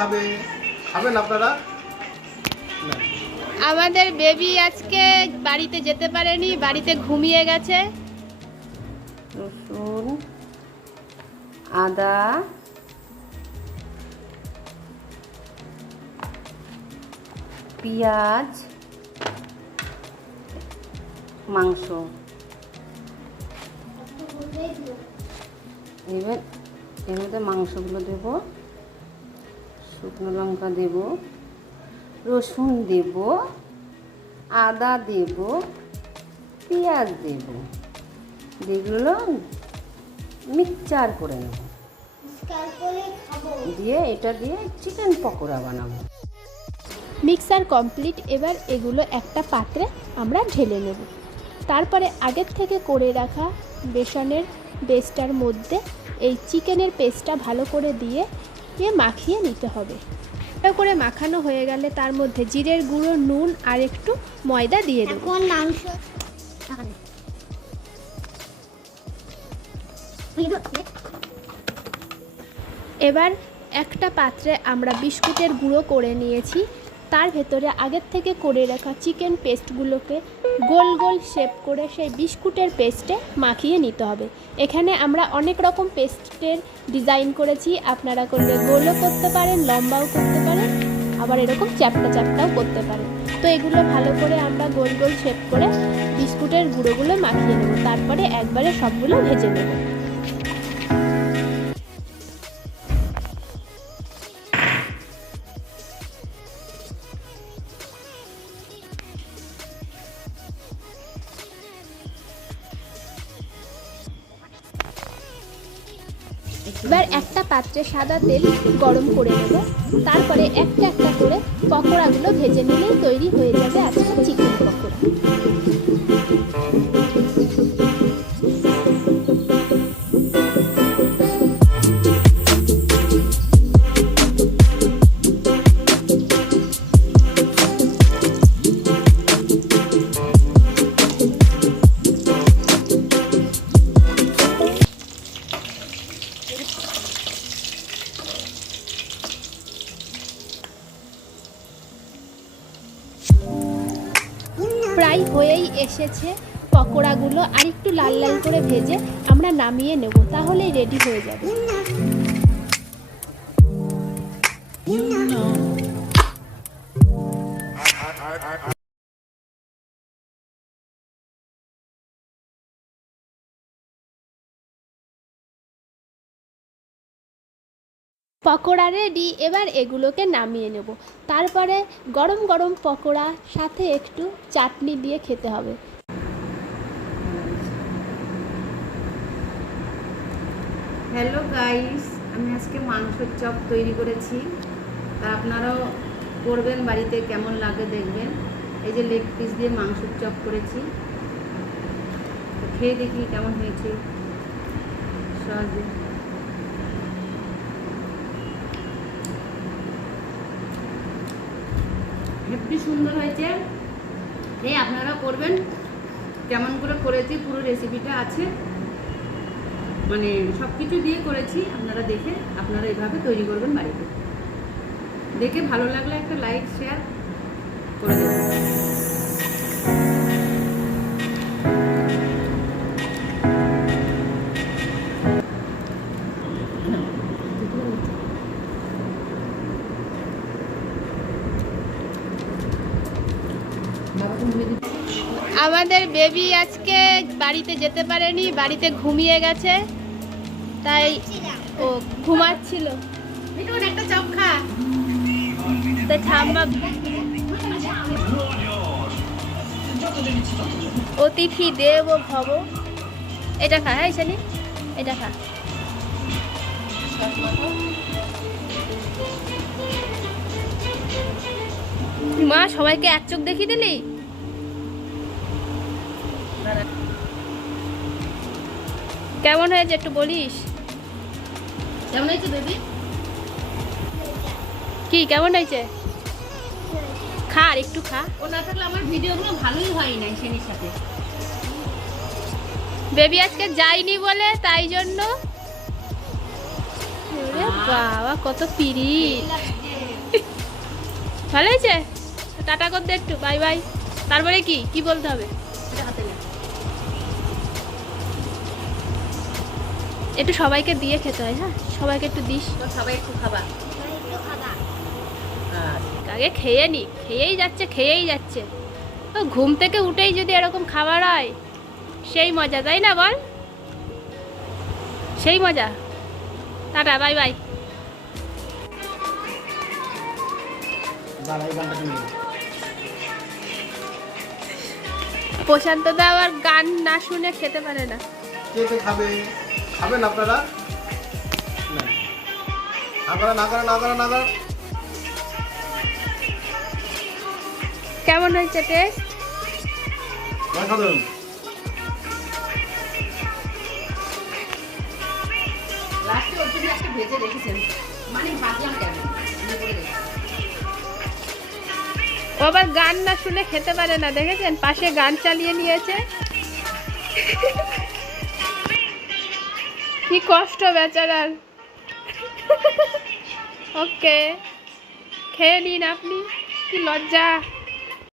খাবে, খাবেন আপনারা? আমাদের বেবি আজকে বাড়িতে যেতে পারেনি, বাড়িতে ঘুমিয়ে গেছে। রসুন, আদা, পেঁয়াজ, মাংস, এবার এর মধ্যে মাংসগুলো দেব, শুকনো লঙ্কা দেব, রসুন দেব, আদা দেব, পেঁয়াজ দেব, যেগুলো মিক্সচার করে নেব, দিয়ে এটা দিয়ে চিকেন পকোড়া বানাবো। Mixer complete. এবার এগুলো একটা পাত্রে আমরা ঢেলে নেব। তারপরে আগের থেকে করে রাখা বেসনের বেসটার মধ্যে এই চিকেনের পেস্টটা ভালো করে দিয়ে মাখিয়ে নিতে হবে। ভালো করে মাখানো হয়ে গেলে তার মধ্যে জিরের গুঁড়ো, নুন আর একটু ময়দা দিয়ে দেব। এবার একটা পাত্রে আমরা বিস্কুটের গুঁড়ো করে নিয়েছি, তার ভেতরে আগের থেকে করে রাখা চিকেন পেস্টগুলোকে গোল গোল শেপ করে সেই বিস্কুটের পেস্টে মাখিয়ে নিতে হবে। এখানে আমরা অনেক রকম পেস্টের ডিজাইন করেছি, আপনারা করলে গোলও করতে পারেন, লম্বাও করতে পারেন, আবার এরকম চ্যাপটা চ্যাপটাও করতে পারেন। তো এগুলো ভালো করে আমরা গোল গোল শেপ করে বিস্কুটের গুঁড়োগুলো মাখিয়ে নেব, তারপরে একবারে সবগুলো ভেজে নেব। এবার একটা পাত্রে সাদা তেল গরম করে নেব, তারপরে একটা একটা করে পকোড়াগুলো ভেজে নিলেই তৈরি হয়ে যাবে আজকে চিকেন পকোড়া। প্রায় হয়েই এসেছে পকোড়াগুলো, আর একটু লাল লাল করে ভেজে আমরা নামিয়ে নেব, তাহলেই রেডি হয়ে যাবে। পকোড়া রেডি। এবার এগুলোকে নামিয়ে নেব, তারপরে গরম গরম পকোড়া সাথে একটু চাটনি দিয়ে খেতে হবে। হ্যালো গাইস, আমি আজকে মাংসের চপ তৈরি করেছি, তা আপনারাও করবেন বাড়িতে, কেমন লাগে দেখবেন। এই যে লেগ পিস দিয়ে মাংসের চপ করেছি, খেয়ে দেখি কেমন হয়েছে। সহজে হেব্বি সুন্দর হয়েছে, এই আপনারা করবেন। কেমন করে করেছি পুরো রেসিপিটা আছে, মানে সব কিছু দিয়ে করেছি, আপনারা দেখে আপনারা এভাবে তৈরি করবেন বাড়িতে। দেখে ভালো লাগলে একটা লাইক শেয়ার করে দেবেন। আমাদের বেবি আজকে বাড়িতে যেতে পারেনি, বাড়িতে ঘুমিয়ে গেছে, তাই ও ঘুমাচ্ছিল। একটা চপ খা, তাই ঠাম্মা অতিথি দেব ভব। এটা খা, হ্যাঁ শালি, এটা খা। মা সবাইকে এক চোখ দেখিয়ে দিলি। কেমন হয়েছে একটু বলিস? কেমন হয়েছে বেবি? কি কেমন হয়েছে? খা আর একটু খা। ও না থাকলে আমার ভিডিওগুলো ভালোই হয় না সেনির সাথে। বেবি আজকে যাইনি বলে তাই জন্য। বাবা কত পিরিত। ভালো হয়েছে? টাটা করতে একটু, বাই বাই। তারপরে কি কি বলতে হবে? এটা হাতে নে। একটু সবাইকে দিয়ে খেতে হয়, হ্যাঁ সবাইকে একটু দিস। তো সবাই একটু খাবা। আগে খেয়ে নি, খেয়েই যাচ্ছে খেয়েই যাচ্ছে। ও ঘুম থেকে উঠেই যদি এরকম খাবার হয় সেই মজা, তাই না বল? সেই মজা। Tata bye bye. দাঁড়া, এই গানটা নিয়ে নাও। প্রশান্ত দা আবার গান না শুনে খেতে পারে না। কে কে খাবে? খাবেন আপনারা? না। না করা, না করা, না করা, না করা। কেমন হয়েছে টেস্ট? অসাধারণ। লাস্টে ওর জন্য একটা ভেজে রেখেছেন, মানে ভাবলাম কেন মনে করে রেখেছি। ও আবার গান না শুনে খেতে পারে না, দেখেছেন? পাশে গান চালিয়ে নিয়েছে। কি কষ্ট বেচারার। ওকে, খেয়ে নিন আপনি, কি লজ্জা।